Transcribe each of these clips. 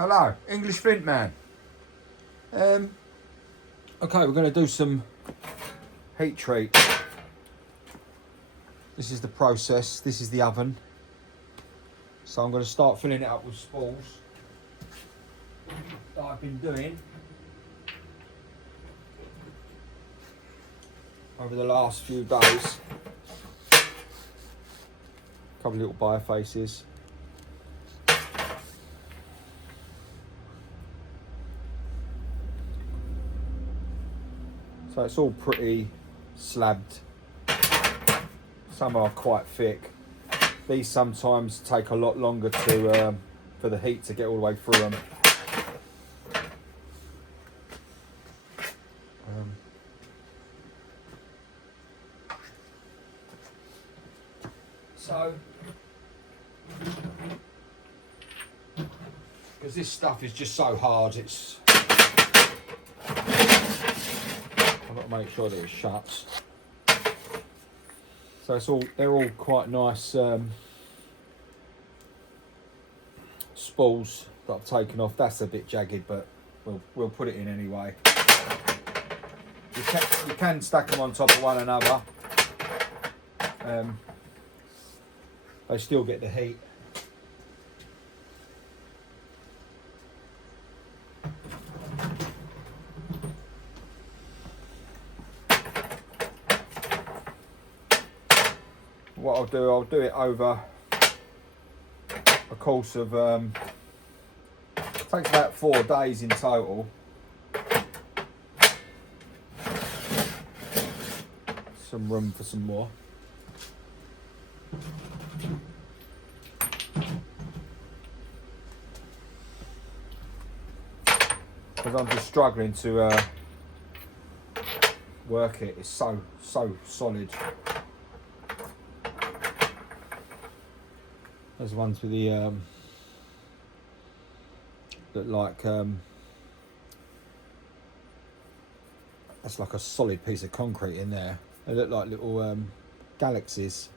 Hello, English Flint man. Okay, we're going to do some heat treat. This is the process. This is the oven. So I'm going to start filling it up with spalls that I've been doing over the last few days. A couple of little bifaces. So it's all pretty slabbed. Some are quite thick. These sometimes take a lot longer to for the heat to get all the way through them. So, because this stuff is just so hard, I've got to make sure that it shuts. So they're all quite nice spalls that I've taken off. That's a bit jagged, but we'll put it in anyway. You can stack them on top of one another. They still get the heat. What I'll do it over a course of, takes about 4 days in total. Some room for some more. Because I'm just struggling to work it. It's so solid. There's ones with the that like that's like a solid piece of concrete in there. They look like little galaxies.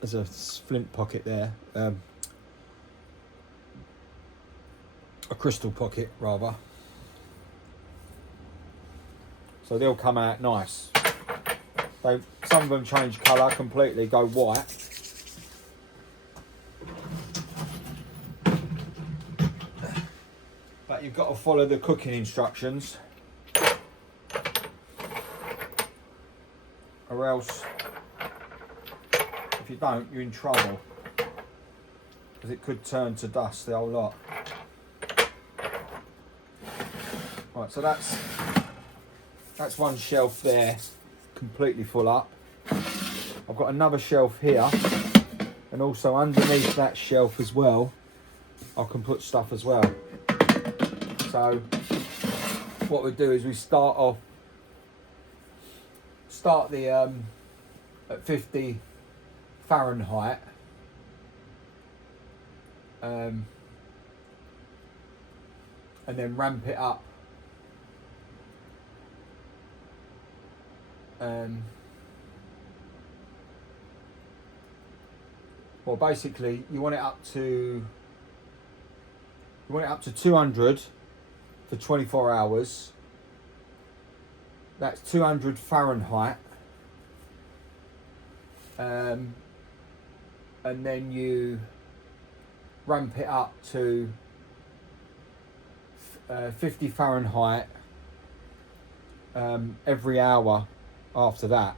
There's a flint pocket there, a crystal pocket rather. So they'll come out nice. Some of them change colour completely, go white. But you've got to follow the cooking instructions, or else if you don't, you're in trouble, because it could turn to dust, the whole lot. Right, so that's one shelf there, completely full up. I've got another shelf here, and also underneath that shelf as well, I can put stuff as well. So what we do is we start the at 50 Fahrenheit, and then ramp it up, well, basically you want it up to 200 for 24 hours. That's 200 Fahrenheit. And then you ramp it up to 50 Fahrenheit every hour after that.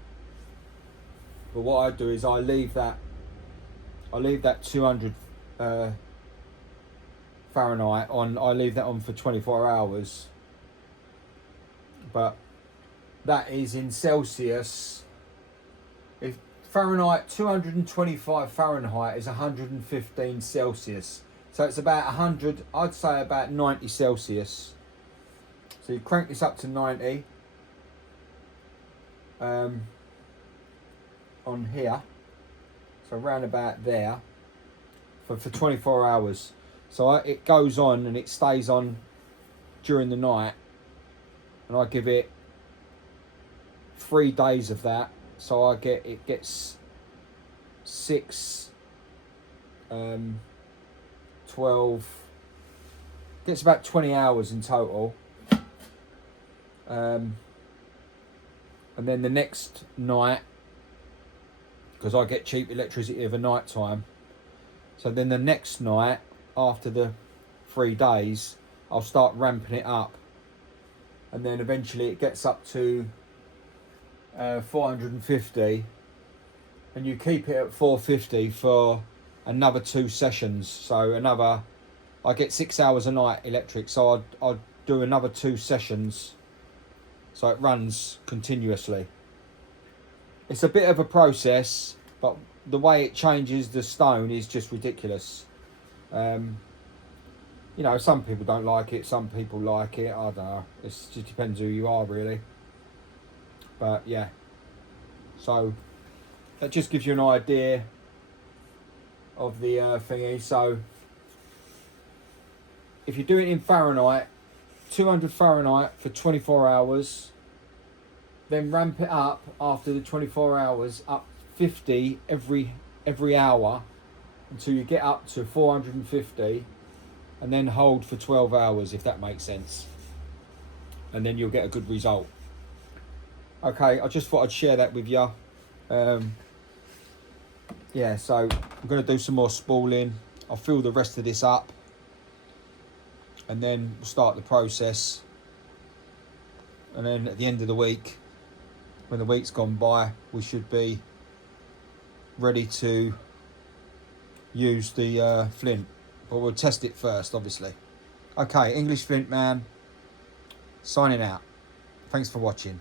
But what I do is I leave that 200 Fahrenheit on. I leave that on for 24 hours. But that is in Celsius. If Fahrenheit, 225 Fahrenheit is 115 Celsius. So it's about 100, I'd say about 90 Celsius. So you crank this up to 90 on here. So around about there for 24 hours. So it goes on and it stays on during the night. And I give it 3 days of that. So it gets 6, 12, Gets about 20 hours in total. And then the next night, because I get cheap electricity over night time, so then the next night after the 3 days, I'll start ramping it up, and then eventually it gets up to 450, and you keep it at 450 for another 2 sessions. So I get 6 hours a night electric, so I'd do another 2 sessions, so it runs continuously. It's a bit of a process, but the way it changes the stone is just ridiculous. You know, some people don't like it, some people like it, I don't know. It just depends who you are, really. But yeah, so that just gives you an idea of the thingy. So if you do it in Fahrenheit, 200 Fahrenheit for 24 hours, then ramp it up after the 24 hours up 50 every hour until you get up to 450, and then hold for 12 hours, if that makes sense, and then you'll get a good result. Okay, I just thought I'd share that with you. Yeah, so I'm going to do some more spooling. I'll fill the rest of this up, and then we'll start the process. And then at the end of the week, when the week's gone by, we should be ready to use the flint. But we'll test it first, obviously. Okay, English Flint Man, signing out. Thanks for watching.